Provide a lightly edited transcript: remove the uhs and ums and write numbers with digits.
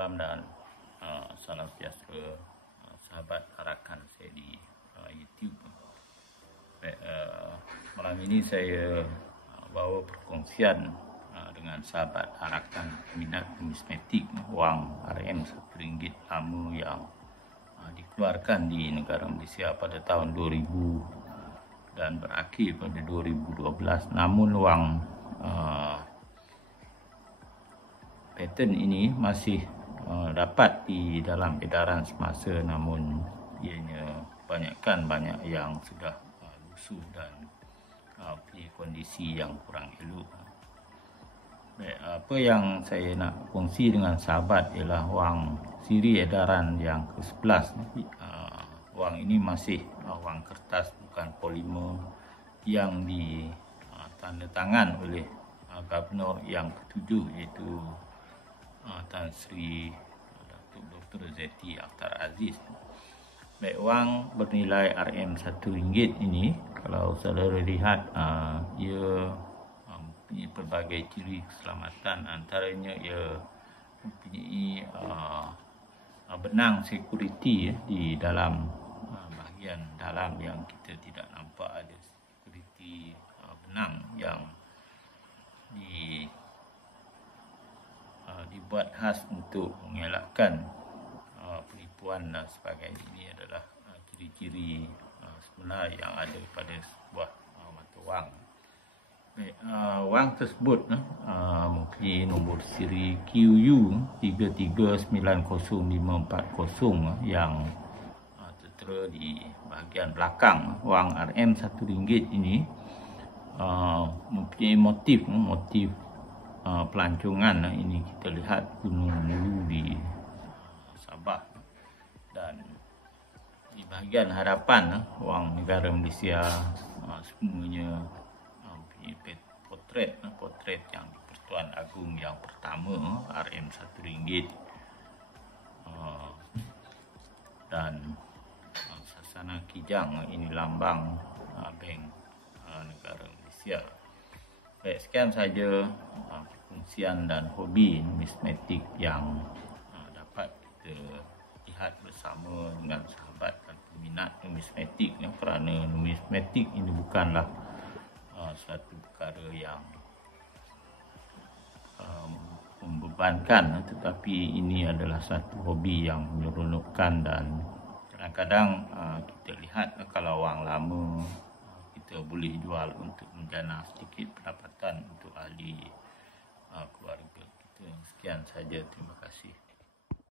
malam dan salam sejahtera sahabat rakan saya di YouTube. Baik, malam ini saya bawa perkongsian dengan sahabat rakan minat numismatik wang RM RM1 lama yang dikeluarkan di negara Malaysia pada tahun 2000 dan berakhir pada 2012. Namun wang pattern ini masih dapat di dalam edaran semasa, namun ianya banyak yang sudah lusuh dan punya kondisi yang kurang elok. Baik, apa yang saya nak kongsi dengan sahabat ialah wang siri edaran yang ke-11. Wang ini masih wang kertas, bukan polimer, yang ditandatangan oleh Gubernur yang ke-7 iaitu Tan Sri Datuk Dr. Zeti Akhtar Aziz. Baik, wang bernilai RM1 ini, kalau saudara lihat, ia mempunyai pelbagai ciri keselamatan. Antaranya ia mempunyai benang security di dalam bahagian dalam yang kita tidak nampak. Ada security benang yang dibuat khas untuk mengelakkan penipuan dan sebagainya. Ini adalah ciri-ciri sebenar yang ada pada sebuah mata wang. Baik, wang tersebut mempunyai nombor siri QU 33905440 yang tertera di bahagian belakang. Wang RM1 ini mempunyai motif pelancongan. Ini kita lihat Gunung Mulu di Sabah, dan di bahagian hadapan wang negara Malaysia semuanya mempunyai potret yang di-Pertuan Agong yang pertama RM1 dan sasana kijang. Ini lambang Bank Negara Malaysia. Baik, sekian saja perkongsian dan hobi numismatik yang dapat kita lihat bersama dengan sahabat dan peminat numismatik, kerana numismatik ini bukanlah suatu perkara yang membebankan, tetapi ini adalah satu hobi yang menyeronokkan. Dan kadang-kadang kita lihat kalau wang lama kita boleh jual untuk menjana sedikit pendapatan untuk ahli keluarga kita. Sekian saja, terima kasih.